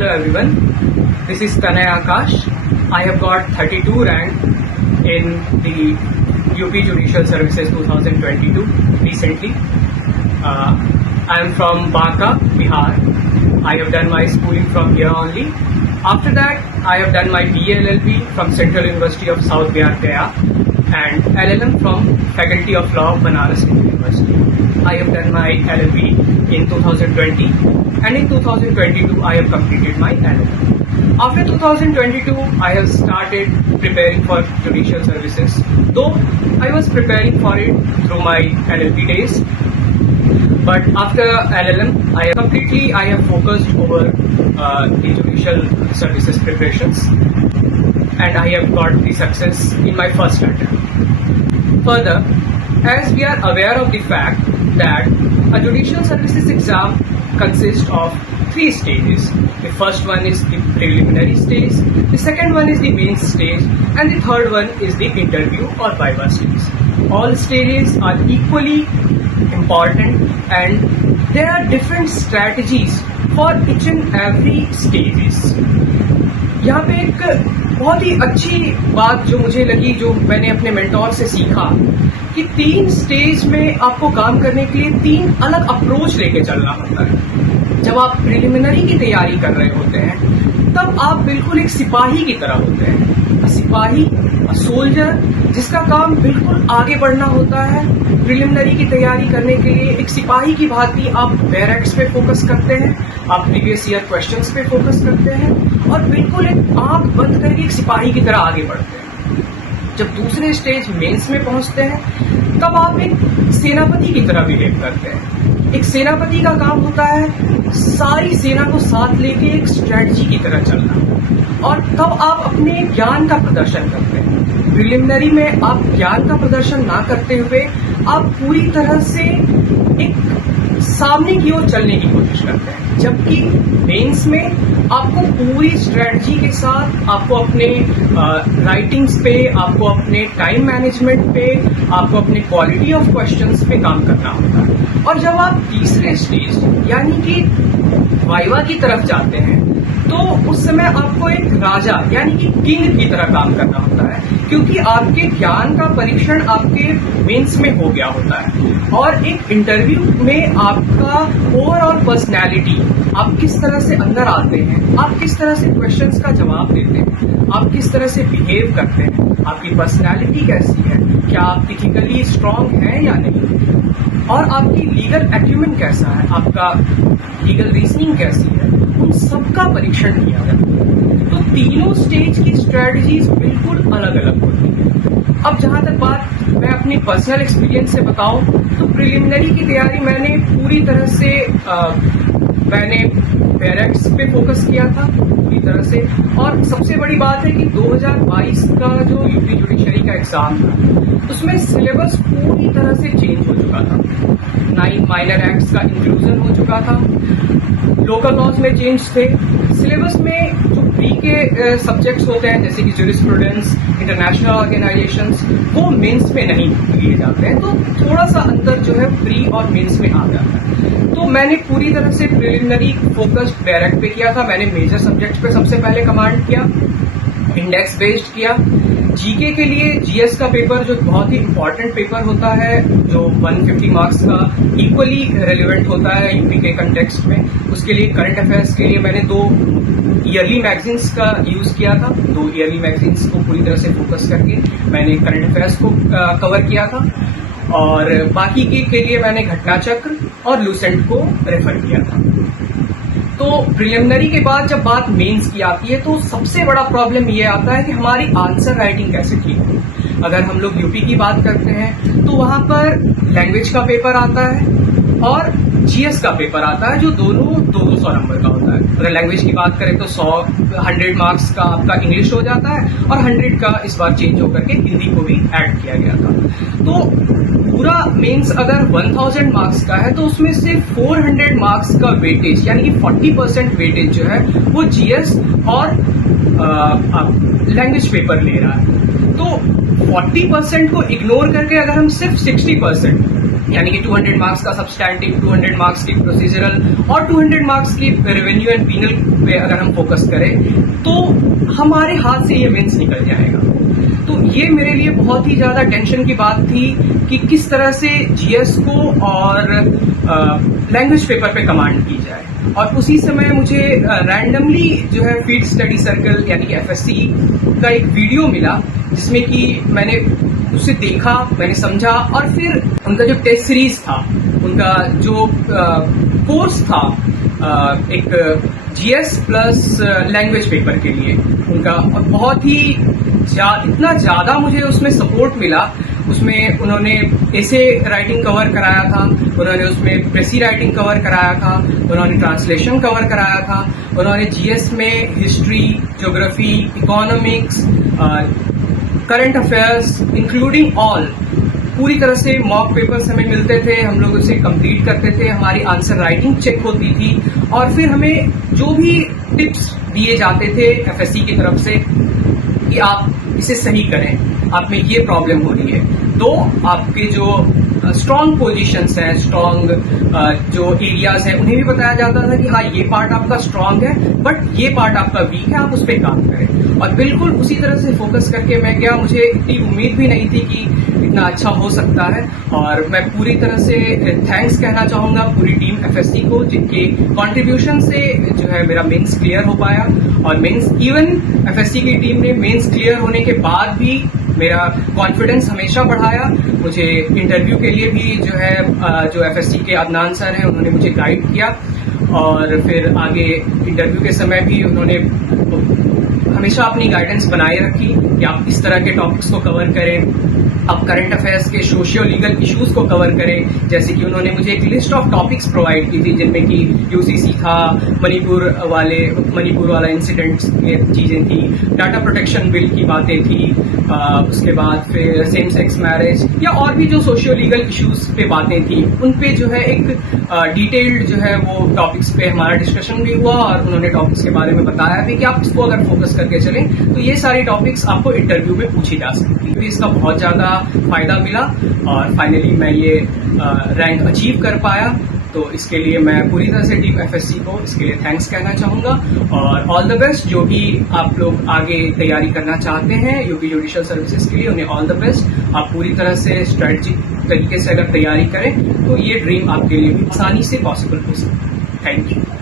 Hello everyone, this is Tanay Akash. I have got 32 rank in the UP Judicial Services 2022 recently. I am from Banka, Bihar. I have done my schooling from here only. After that, I have done my BA LLB from Central University of South Bihar, Gaya, and LLM from Faculty of Law, Banaras University. I have done my LLB in 2020, and in 2022 I have completed my LLM. After 2022, I have started preparing for judicial services, though I was preparing for it through my LLB days. But after LLM, I have focused over the judicial services preparations, and I have got the success in my first attempt. Further, as we are aware of the fact that a judicial services exam consists of 3 stages. The first one is the preliminary stage, the second one is the main stage, and the third one is the interview or viva stage. All stages are equally important, and there are different strategies for each and every stages. यहाँ पे एक बहुत ही अच्छी बात जो मुझे लगी, जो मैंने अपने मेंटोर से सीखा, कि 3 स्टेज में आपको काम करने के लिए 3 अलग अप्रोच लेके चलना होता है। जब आप प्रिलिमिनरी की तैयारी कर रहे होते हैं, तब आप बिल्कुल एक सिपाही की तरह होते हैं। सिपाही, सोल्जर, जिसका काम बिल्कुल आगे बढ़ना होता है। प्रिलिमिनरी की तैयारी करने के लिए एक सिपाही की भांति आप बैरक्स पे फोकस करते हैं, आप प्रीवियस ईयर क्वेश्चंस पे फोकस करते हैं, और बिल्कुल एक आंख बंद करके एक सिपाही की तरह आगे बढ़ते हैं। जब दूसरे स्टेज मेंस में पहुंचते हैं, तब आप एक सेनापति की तरह बिहेव करते हैं। एक सेनापति का काम होता है सारी सेना को साथ लेके एक स्ट्रेटजी की तरह चलना, और तब आप अपने ज्ञान का प्रदर्शन करते हैं। प्रिलिमिनरी में आप ज्ञान का प्रदर्शन ना करते हुए आप पूरी तरह से एक सामने की ओर चलने की कोशिश करते हैं, जबकि मेंस में आपको पूरी स्ट्रेटजी के साथ, आपको अपने राइटिंग्स पे, आपको अपने टाइम मैनेजमेंट पे, आपको अपने क्वालिटी ऑफ क्वेश्चंस पे काम करना होता है। और जब आप तीसरे स्टेज यानी कि वाइवा की तरफ जाते हैं, तो उस समय आपको एक राजा यानी कि किंग की तरह काम करना होता है, क्योंकि आपके ज्ञान का परीक्षण आपके मेंस में हो गया होता है। और एक इंटरव्यू में आपका ओवरऑल पर्सनैलिटी, आप किस तरह से अंदर आते हैं, आप किस तरह से क्वेश्चंस का जवाब देते हैं, आप किस तरह से बिहेव करते हैं, आपकी पर्सनैलिटी कैसी है, क्या आप इथिकली स्ट्रांग हैं या नहीं, और आपकी लीगल एक्यूमेंट कैसा है, आपका लीगल रीजनिंग कैसी है, उन सबका परीक्षण किया जाता है। तो तीनों स्टेज की स्ट्रेटजीज बिल्कुल अलग अलग होती है। अब जहां तक बात मैं अपनी पर्सनल एक्सपीरियंस से बताऊं, तो प्रिलिमिनरी की तैयारी मैंने पूरी तरह से मैंने बैरक्स पे फोकस किया था पूरी तरह से। और सबसे बड़ी बात है कि 2022 का जो यूपी जुडिशरी का एग्जाम था, उसमें सिलेबस पूरी तरह से चेंज हो चुका था। 9 माइनर एक्ट्स का इंक्लूजन हो चुका था, लोकल लॉज में चेंज थे, सिलेबस में जो प्री के सब्जेक्ट्स होते हैं जैसे कि ज्यूरिस्प्रूडेंस, इंटरनेशनल ऑर्गेनाइजेशंस, वो मेंस में नहीं लिए जाते हैं। तो थोड़ा सा अंतर जो है प्री और मेंस में आ जाता है। तो मैंने पूरी तरह से प्रिलिमिनरी फोकस्ड बैरक पे किया था। मैंने मेजर सब्जेक्ट्स पे सबसे पहले कमांड किया, इंडेक्स बेस्ड किया। जीके के लिए जीएस का पेपर जो बहुत ही इंपॉर्टेंट पेपर होता है, जो 150 मार्क्स का इक्वली रेलिवेंट होता है यूपी के कंटेक्स्ट में, उसके लिए करंट अफेयर्स के लिए मैंने 2 ईयरली मैगजीन्स का यूज किया था। 2 ईयरली मैगजीन्स को पूरी तरह से फोकस करके मैंने करंट अफेयर्स को कवर किया था, और बाकी के लिए मैंने घटना चक्र और लूसेंट को रेफर किया था। तो प्रिलिमिनरी के बाद जब बात मेंस की आती है, तो सबसे बड़ा प्रॉब्लम ये आता है कि हमारी आंसर राइटिंग कैसे ठीक हो। अगर हम लोग यूपी की बात करते हैं, तो वहां पर लैंग्वेज का पेपर आता है और जीएस का पेपर आता है, जो दोनों 200 नंबर का होता है। अगर लैंग्वेज की बात करें तो 100 मार्क्स का आपका इंग्लिश हो जाता है, और 100 का इस बार चेंज होकर के हिंदी को भी ऐड किया गया था। तो पूरा मेंस अगर 1000 मार्क्स का है, तो उसमें से 400 मार्क्स का वेटेज यानी कि 40% वेटेज जो है वो जीएस और लैंग्वेज पेपर ले रहा है। तो 40% को इग्नोर करके अगर हम सिर्फ 60% यानी कि 200 मार्क्स का सब्सटैंटिव, 200 मार्क्स की प्रोसीजरल और 200 मार्क्स की रेवेन्यू एंड पीनल पे अगर हम फोकस करें तो हमारे हाथ से ये मेंस निकल जाएगा। तो ये मेरे लिए बहुत ही ज्यादा टेंशन की बात थी कि किस तरह से जीएस को और लैंग्वेज पेपर पे कमांड की जाए। और उसी समय मुझे रैंडमली जो है फील्ड स्टडी सर्कल यानी कि एफएससी का एक वीडियो मिला, जिसमें कि मैंने उसे देखा, मैंने समझा और फिर उनका जो टेस्ट सीरीज था, उनका जो कोर्स था एक जीएस प्लस लैंग्वेज पेपर के लिए उनका, और बहुत ही इतना ज्यादा मुझे उसमें सपोर्ट मिला। उसमें उन्होंने ऐसे राइटिंग कवर कराया था, उन्होंने उसमें प्रेसी राइटिंग कवर कराया था, उन्होंने ट्रांसलेशन कवर कराया था, उन्होंने जीएस में history, geography, economics, current affairs including all पूरी तरह से मॉक पेपर्स हमें मिलते थे, हम लोग उसे कंप्लीट करते थे, हमारी आंसर राइटिंग चेक होती थी और फिर हमें जो भी टिप्स दिए जाते थे एफएससी की तरफ से कि आप इसे सही करें, आप में ये प्रॉब्लम हो रही है, तो आपके जो स्ट्रॉन्ग पोजीशंस हैं, स्ट्रॉन्ग जो एरियाज हैं, उन्हें भी बताया जाता था कि हाँ ये पार्ट आपका स्ट्रॉन्ग है बट ये पार्ट आपका वीक है, आप उस पर काम करें। और बिल्कुल उसी तरह से फोकस करके मैं गया। मुझे इतनी उम्मीद भी नहीं थी कि इतना अच्छा हो सकता है और मैं पूरी तरह से थैंक्स कहना चाहूंगा पूरी टीम एफएससी को, जिनके कंट्रीब्यूशन से जो है मेरा मेंस क्लियर हो पाया। और मेंस इवन एफएससी की टीम ने मेंस क्लियर होने के बाद भी मेरा कॉन्फिडेंस हमेशा बढ़ाया। मुझे इंटरव्यू के लिए भी जो है जो एफएससी के अदनान सर हैं उन्होंने मुझे गाइड किया और फिर आगे इंटरव्यू के समय भी उन्होंने हमेशा अपनी गाइडेंस बनाए रखी कि आप इस तरह के टॉपिक्स को कवर करें, आप करंट अफेयर्स के सोशियो लीगल इश्यूज को कवर करें। जैसे कि उन्होंने मुझे एक लिस्ट ऑफ टॉपिक्स प्रोवाइड की थी जिनमें कि यूसीसी था, मणिपुर वाला इंसिडेंट्स की चीजें थी, डाटा प्रोटेक्शन बिल की बातें थी, उसके बाद फिर सेम सेक्स मैरिज या और भी जो सोशियो लीगल इश्यूज पे बातें थी, उन पे जो है एक डिटेल्ड जो है वो टॉपिक्स पे हमारा डिस्कशन भी हुआ और उन्होंने टॉपिक्स के बारे में बताया भी कि आप इसको अगर फोकस करके चलें तो ये सारी टॉपिक्स आपको इंटरव्यू में पूछी जा सकती है। तो इसका बहुत ज्यादा फायदा मिला और फाइनली मैं ये रैंक अचीव कर पाया। तो इसके लिए मैं पूरी तरह से टीम एफएससी को इसके लिए थैंक्स कहना चाहूंगा और ऑल द बेस्ट। जो भी आप लोग आगे तैयारी करना चाहते हैं यूपी जुडिशियल सर्विसेज के लिए, उन्हें ऑल द बेस्ट। आप पूरी तरह से स्ट्रेटेजिक तरीके से अगर तैयारी करें तो ये ड्रीम आपके लिए भी आसानी से पॉसिबल हो सकता है। Thank you.